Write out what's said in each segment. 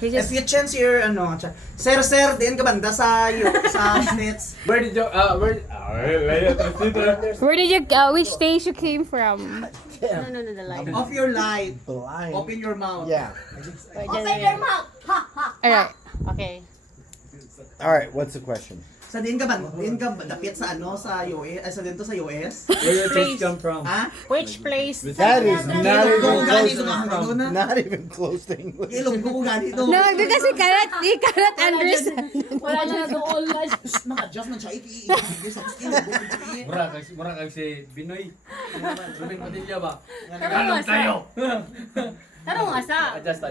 If you chance your, sir, din ka banda sa states. Where did you, which stage you came from? No, the light. Off your light. Blind. Open your mouth. Yeah. Open your mouth! Ha, ha! Alright. Okay. All right. What's the question? Sa din ka dapit sa sa US, sa dito sa US? where your taste come from? Ha? Which place? That is not even close. Ilonggo na. Not even close to English. Ilonggo ko gani to. No, because you cannot understand. Wala na doon. Naka-adjust man siya. Mura kag si Binoy. Ruben Padilla ba? Tarong nga sa. Tarong nga sa. Adjust.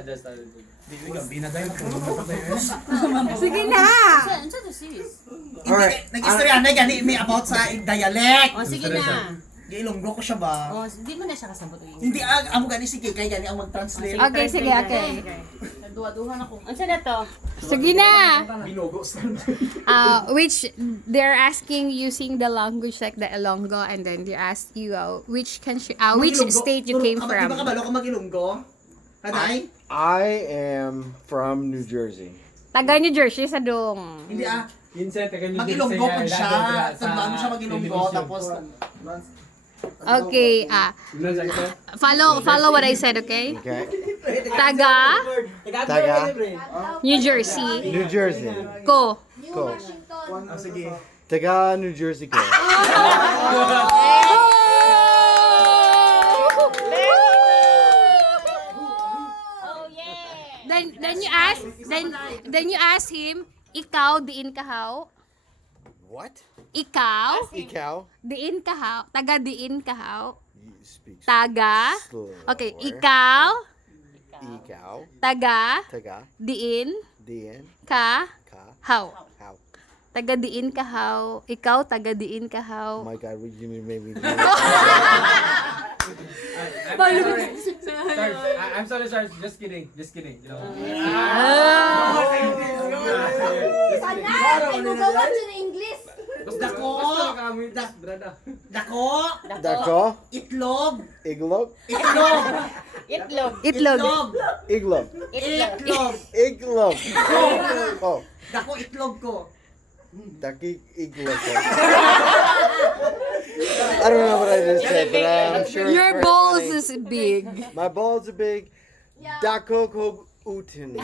Sige na! Ano to sis? Alright. Nag-istorya na gani me about sa dialect. O sige na. Ilonggo ko siya ba? O, hindi mo na siya kasabot. Hindi amo gani sige kay gani ang mag-translate. Okay, sige, okay. Nagduwa-duhan ako. Ano na to? Sige na! Binogo sa. Which they're asking using the language like the Illonggo, and then they ask you which country, which state you came Di ba from. kabalo ka mag-Ilonggo? Kaday? I am from New Jersey. Taga New Jersey sa dong. Hindi Vincent, mag-Ilonggo po siya. Tandaan mo siya mag-Ilonggo tapos Okay, follow what I said, okay? Okay. Taga Taga New Jersey. New Jersey. Ko. Go. sige. Taga New Jersey. Go. Oh yeah! Then you ask him, ikaw diin kahaw? What? Ikaw Ikaw. diin kahaw? Taga diin kahaw? You speak Taga. slower. Okay, ikaw Ikaw. taga Taga. diin Diin. ka Ka. haw. How? Taga diin kahaw. Ikaw taga diin Oh kahaw. my God! Would you make me? I'm sorry, Sarge. Just kidding. You know. Sana! Ay, gugawat yun in English! Dako. Brada. Dako. Dako. Itlog. Iglog. Itlog. Itlog! Itlog. Iglog. Itlog. Iglog. Oh. Dako itlog ko. Daki iglog. I don't know what I just said, but I'm sure. it's Your very balls funny. is big. My balls are big. Dako ko utin.